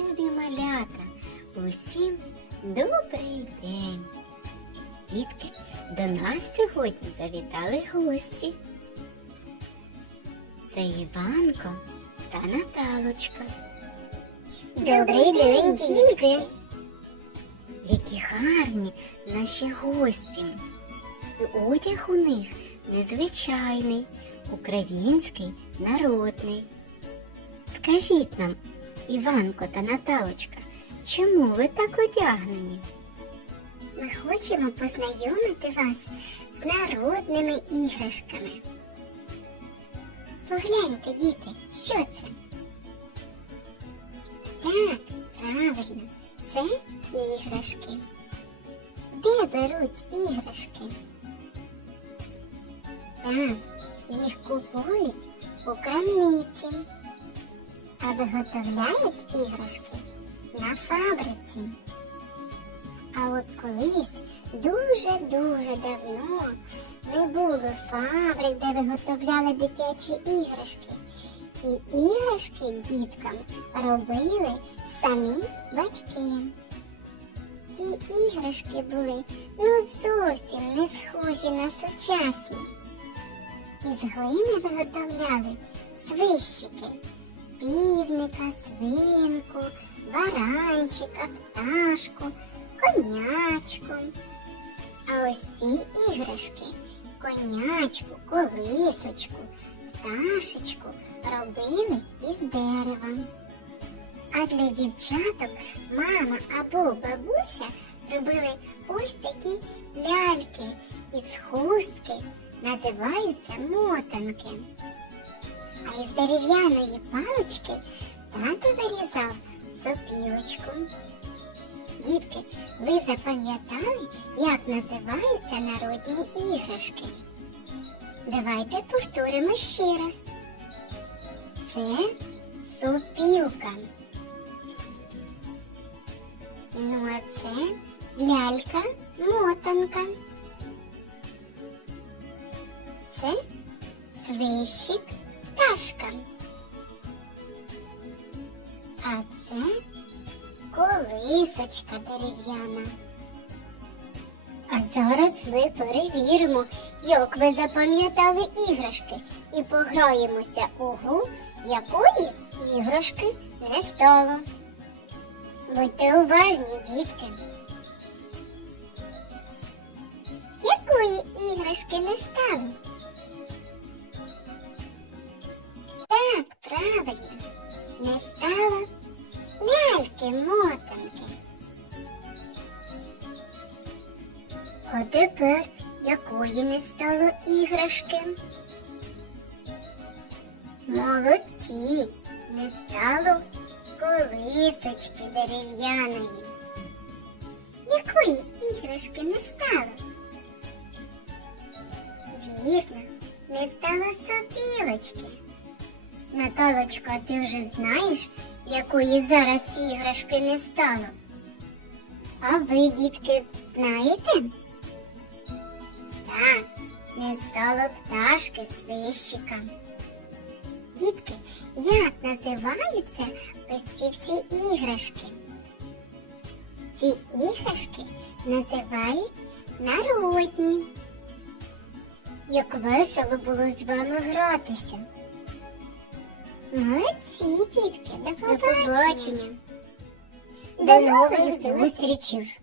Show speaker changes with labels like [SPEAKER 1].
[SPEAKER 1] Любі малята, усім добрий день. Дітки, до нас сьогодні завітали гості. Це Іванко та Наталочка.
[SPEAKER 2] Добрий день, дітки!
[SPEAKER 1] Які гарні наші гості. Одяг у них незвичайний, український, народний. Скажіть нам, Іванко та Наталочка, чому ви так одягнені?
[SPEAKER 2] Ми хочемо познайомити вас з народними іграшками. Погляньте, діти, що це? Так, правильно, це іграшки. Де беруть іграшки? Так, їх купують у крамниці, а виготовляють іграшки на фабриці. А от колись дуже-дуже давно не було фабрик, де виготовляли дитячі іграшки. І іграшки діткам робили самі батьки. Ті іграшки були ну зовсім не схожі на сучасні. Із глини виготовляли свищики, півника, свинку, баранчика, пташку, конячку. А ось ці іграшки конячку, колисочку, пташечку робили із дерева. А для дівчаток мама або бабуся робили ось такі ляльки із хустки, називаються мотанки. А із дерев'яної палички тато вирізав сопілочку. Дітки, ви запам'ятали, як називаються народні іграшки? Давайте повторимо ще раз. Це сопілка. Ну, а це лялька мотанка. Це свищик пташка. А це колисочка дерев'яна. А зараз ми перевіримо, як ви запам'ятали іграшки і пограємося у гру, якої іграшки не стало. Будьте уважні, дітки. Якої іграшки не стало? Не стало ляльки-мотанки. А тепер якої не стало іграшки? Молодці, не стало колисочки дерев'яної. Якої іграшки не стало? Вірно, не стало сопілочки. Наталочка, ти вже знаєш, якої зараз іграшки не стало? А ви, дітки, знаєте? Так, не стало пташки свищика. Дітки, як називаються ось ці всі іграшки? Ці іграшки називають народні. Як весело було з вами гратися. Молодці, дітки, до побачення. До нових зустрічей.